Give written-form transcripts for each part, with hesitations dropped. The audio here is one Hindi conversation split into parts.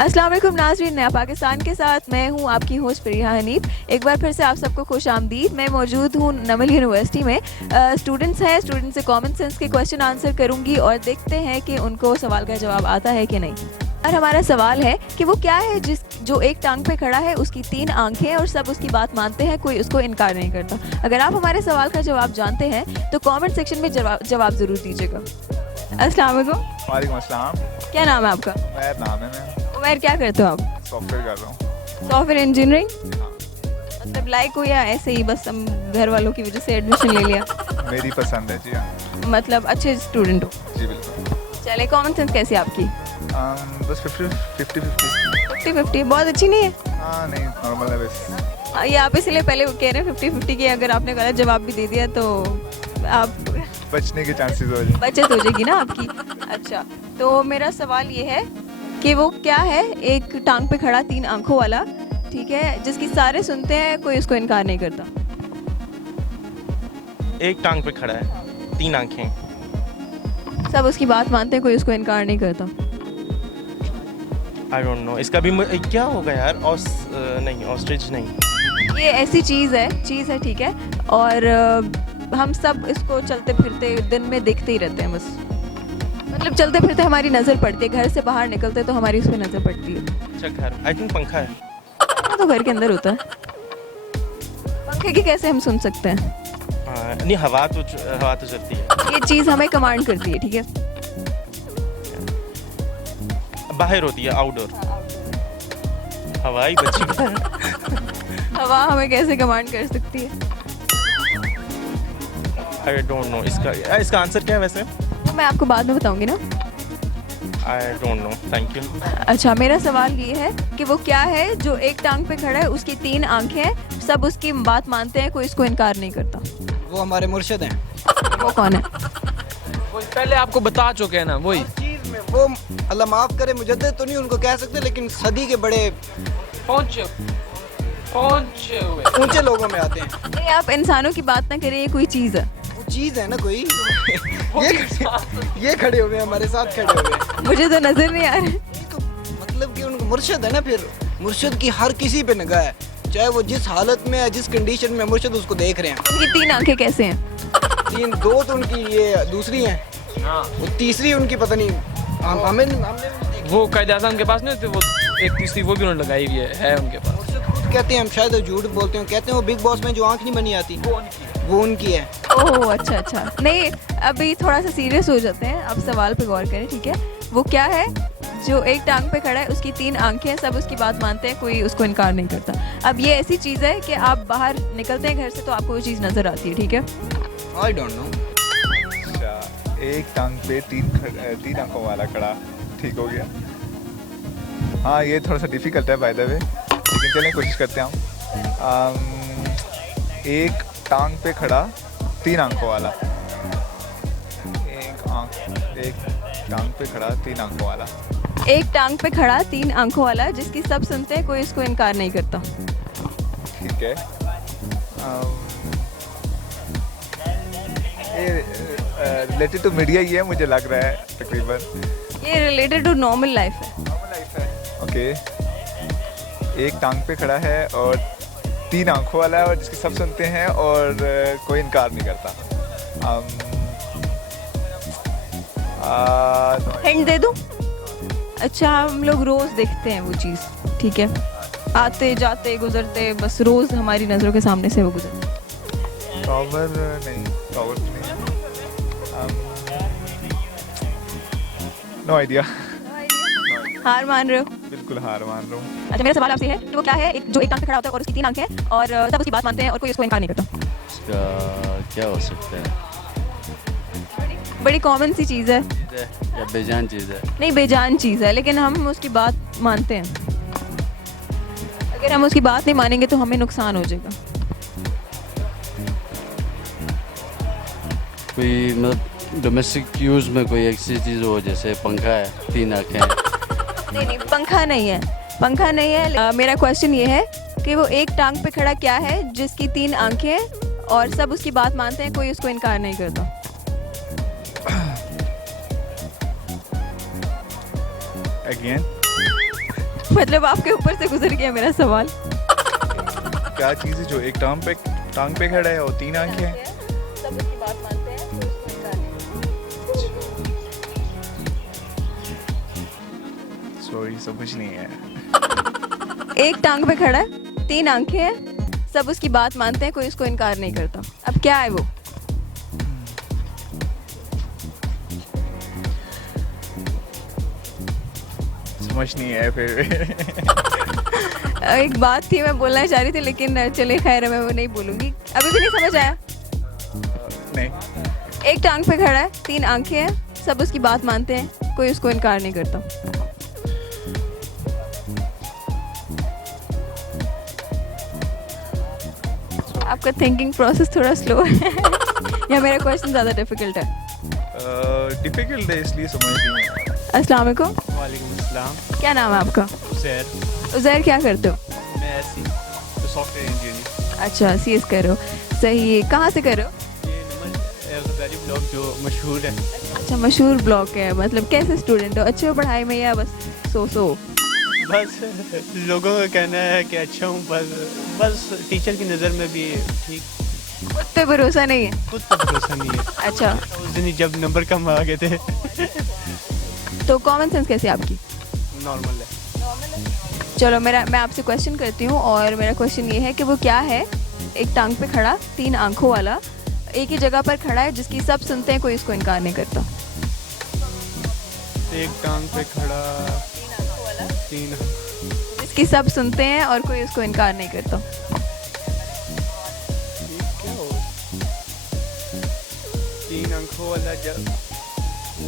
अस्सलाम वालेकुम नाज़रीन, नया पाकिस्तान के साथ मैं हूं आपकी होस्ट फरीहा हनीफ। एक बार फिर से आप सबको खुश आमदीद। मैं मौजूद हूं नमल यूनिवर्सिटी में। स्टूडेंट्स हैं, स्टूडेंट्स से कॉमन सेंस के क्वेश्चन आंसर करूंगी और देखते हैं कि उनको सवाल का जवाब आता है कि नहीं। और हमारा सवाल है कि वो क्या है जो एक टांग पे खड़ा है, उसकी 3 आंखें और सब उसकी बात मानते हैं, कोई उसको इनकार नहीं करता। अगर आप हमारे सवाल का जवाब जानते हैं तो कमेंट सेक्शन में जवाब ज़रूर दीजिएगा। अस्सलाम वालेकुम। वालेकुम अस्सलाम। क्या नाम है आपका? उमैर नाम है। मैं उमैर, क्या करते हो आप? सॉफ्टवेयर कर रहा हूँ। Software engineering? हाँ, मतलब लाइक हो या ऐसे ही बस हम घर वालों की वजह से एडमिशन ले लिया? मेरी पसंद है जी। हाँ मतलब अच्छे स्टूडेंट हो? जी बिल्कुल। चले, कॉमन सेंस कैसी है आपकी? बस 50-50। 50-50 बहुत अच्छी नहीं है? हाँ नहीं, नॉर्मल है बस। ये आप इसलिए पहले कह रहे हैं 50-50 की, अगर आपने गलत जवाब भी दे दिया तो आप बचने के चांसेस हो जाए। बचत हो जाएगी ना आपकी। अच्छा, तो मेरा सवाल ये है कि वो क्या है एक टांग पे खड़ा 3 आंखों वाला, ठीक है, जिसकी सारे सुनते हैं, कोई उसको इनकार नहीं करता। एक टांग पे खड़ा है, 3 आंखें। सब उसकी बात मानते हैं, कोई उसको इनकार नहीं करता। आई डोंट नो, इसका भी क्या होगा यार? नहीं, ऑस्ट्रिच नहीं। ये ऐसी चीज़ है, ठीक है, और हम सब इसको चलते फिरते दिन में देखते ही रहते हैं। बस मतलब चलते फिरते हमारी नज़र पड़ती है, घर से बाहर निकलते तो हमारी उस पर नज़र पड़ती है। अच्छा, घर, आई थिंक पंखा है। वो तो घर के अंदर होता है। पंखे की कैसे हम सुन सकते हैं? नहीं, हवा तो चलती है। ये चीज़ हमें कमांड करती है, ठीक है। बाहर होती है, आउटडोर। हवाई बच्ची। हवा हमें कैसे कमांड कर सकती है? आई डोंट नो, इसका आंसर क्या है वैसे? वो मैं आपको बाद में बताऊंगी ना। I don't know, thank you. अच्छा, मेरा सवाल ये है कि वो क्या है जो एक टांग पे खड़ा है, उसकी 3 आंखें हैं, सब उसकी बात मानते हैं, कोई इसको इनकार नहीं करता। वो हमारे मुर्शिद हैं। वो कौन है? वो पहले आपको बता चुके हैं ना, वही चीज़ में वो, अल्लाह माफ़ करे, मुजद्दिद तो नहीं उनको कह सकते, लेकिन सदी के बड़े पहुंचे हुए। ऊंचे लोगों में आते हैं। नहीं, आप इंसानों की बात ना करें, ये कोई चीज़ है। वो चीज़ है ना कोई। ये खड़े हुए हैं, हमारे साथ खड़े हुए हैं। मुझे तो नज़र नहीं आ रहा। तो मतलब कि उनको मुर्शिद है ना, फिर मुर्शिद की हर किसी पे निगाह है, चाहे वो जिस हालत में है, जिस कंडीशन में, मुर्शिद उसको देख रहे हैं। उनकी 3 आंखें कैसे हैं? 2 तो उनकी ये दूसरी हैं, हाँ, वो तीसरी उनकी पता नहीं। हमने वो कायदे आज़म के पास नहीं होते, वो एक तीसरी वो भी उन्होंने लगाई हुई है उनके पास। मुर्शिद खुद कहते हैं, हम शायद झूठ बोलते हैं, कहते हैं वो बिग बॉस में जो आंख नहीं बनी आती, वो उनकी है। ओह अच्छा। नहीं, अभी थोड़ा सा सीरियस हो जाते हैं, अब सवाल पे गौर करें, ठीक है। वो क्या है जो एक टांग पे खड़ा है, उसकी 3 आंखें हैं, सब उसकी बात मानते हैं, कोई उसको इनकार नहीं करता। अब ये ऐसी चीज़ है कि आप बाहर निकलते हैं घर से तो आपको वो चीज़ नज़र आती है, ठीक है। I don't know. अच्छा, एक टांग पे 3 आंखों वाला खड़ा, ठीक हो गया। हाँ, ये थोड़ा सा डिफिकल्ट है बाय द वे, लेकिन चलें कोशिश करते हैं हम। एक टांग पे खड़ा 3 आंखों वाला, एक टांग पे खड़ा 3 आंखों वाला। एक टांग पे खड़ा 3 आंखों वाला, जिसकी सब सुनते हैं, कोई इसको इनकार नहीं करता। ठीक है। ये रिलेटेड टू मीडिया ही है, मुझे लग रहा है तकरीबन। ये रिलेटेड टू नॉर्मल लाइफ है। नॉर्मल लाइफ है। ओके, एक टांग पे खड़ा है और 3 आंखों वाला है और जिसकी सब सुनते हैं और कोई इनकार नहीं करता। हिंट दे दूं? अच्छा, हम लोग रोज़ देखते हैं वो चीज़, ठीक है, आते जाते गुजरते, बस रोज़ हमारी नज़रों के सामने से वो गुजरते। टॉवर नहीं। No idea. हार मान रहे हो? बिल्कुल हार मान रहा हूँ। अच्छा, मेरा सवाल आपसे है कि वो क्या है एक जो एक टांग पे खड़ा होता है और उसकी 3 आंखें हैं और सब उसकी बात मानते हैं और कोई उसको इनकार नहीं करता। इसका क्या हो सकता है? बड़ी कॉमन सी चीज़ है। या बेजान चीज़ है? नहीं, बेजान चीज़ है, लेकिन हम उसकी बात मानते हैं। अगर हम उसकी बात नहीं मानेंगे तो हमें नुकसान हो जाएगा। कोई मतलब डोमेस्टिक यूज़ में कोई ऐसी चीज़ हो, जैसे पंखा है, 3 आँखें हैं? नहीं, पंखा नहीं है। मेरा क्वेश्चन ये है कि वो एक टांग पे खड़ा क्या है जिसकी 3 आंखें हैं और सब उसकी बात मानते हैं, कोई उसको इनकार नहीं करता। अगेन मतलब आपके ऊपर से गुजर गया मेरा सवाल। क्या चीज़ है जो एक टांग पे खड़ा है और 3 आंखें हैं? सब उसकी बात मानते हैं, कोई उसको इनकार नहीं। सॉरी, समझ नहीं है। एक टांग पे खड़ा है, 3 आंखें हैं, सब उसकी बात मानते हैं, कोई उसको इनकार नहीं करता। अब क्या है वो? समझ नहीं है फिर। एक बात थी मैं बोलना चाह रही थी, लेकिन चले खैर मैं वो नहीं बोलूंगी। अभी भी नहीं समझ आया? नहीं। एक टांग पे खड़ा है, 3 आंखें हैं, सब उसकी बात मानते हैं, कोई उसको इनकार नहीं करता। आपका थिंकिंग प्रोसेस थोड़ा स्लो है या मेरा क्वेश्चन ज़्यादा डिफिकल्ट है? डिफिकल्ट है इसलिए समझ नहीं है। अस्सलाम वालेकुम। वालेकुम अस्सलाम। क्या नाम है आपका? उज़ैर। उज़ैर, क्या करते हो? मैं ऐसी तो सॉफ्टवेयर इंजीनियर। अच्छा, CS कर रहे हो, सही है। कहाँ से कर रहे हो? ये नमन गजाली ब्लॉग जो मशहूर है। अच्छा, मशहूर ब्लॉग है। मतलब कैसे स्टूडेंट हो, अच्छे हो पढ़ाई में या बस सो? बस लोगों का कहना है कि अच्छा हूँ, बस टीचर की नज़र में भी ठीक। खुद पे भरोसा नहीं है? खुद पर भरोसा नहीं है। अच्छा, उस दिन ही जब नंबर कम आ गए थे। तो कॉमन सेंस कैसी है आपकी? नॉर्मल है। चलो मैं आपसे क्वेश्चन करती हूँ, और मेरा क्वेश्चन ये है कि वो क्या है, एक टांग पे खड़ा, 3 आंखों वाला, एक ही जगह पर खड़ा है, जिसकी सब सुनते हैं, कोई उसको इनकार नहीं करता। एक टांग पे खड़ा, 3 जिसकी सब सुनते हैं और कोई उसको इनकार नहीं करता। क्या हो? 3 आंखों वाला जब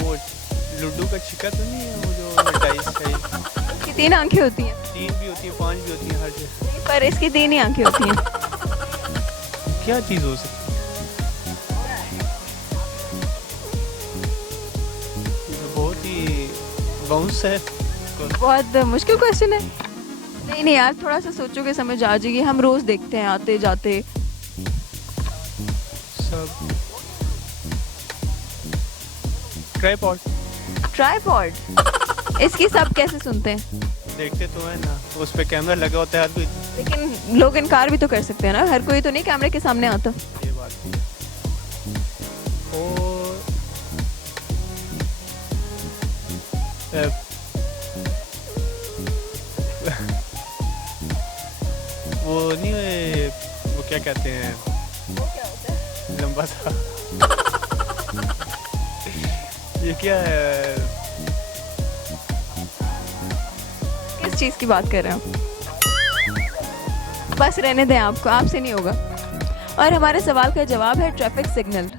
वो लूडो का छिक्का तो नहीं है, वो जो डाइस है। इसकी 3 आंखें होती हैं, 3 भी होती है, 5 भी होती है, हर जगह। पर इसकी 3 ही आंखें होती हैं। क्या चीज़ हो सकती है? बहुत ही बाउंस है। बहुत मुश्किल क्वेश्चन है। नहीं यार, थोड़ा सा सोचोगे समझ आ जाएगी। हम रोज देखते हैं आते जाते। सब ट्राइपॉड। ट्राइपॉड, इसकी सब कैसे सुनते हैं? देखते तो है ना, उस पे कैमरा लगा होता है हर कोई। लेकिन लोग इनकार भी तो कर सकते हैं ना, हर कोई तो नहीं कैमरे के सामने आता। ये बात भी है। और वो नहीं है, वो क्या कहते हैं, लंबा सा। ये क्या है? किस चीज़ की बात कर रहे हो? बस रहने दें, आपको आपसे नहीं होगा। और हमारे सवाल का जवाब है ट्रैफिक सिग्नल।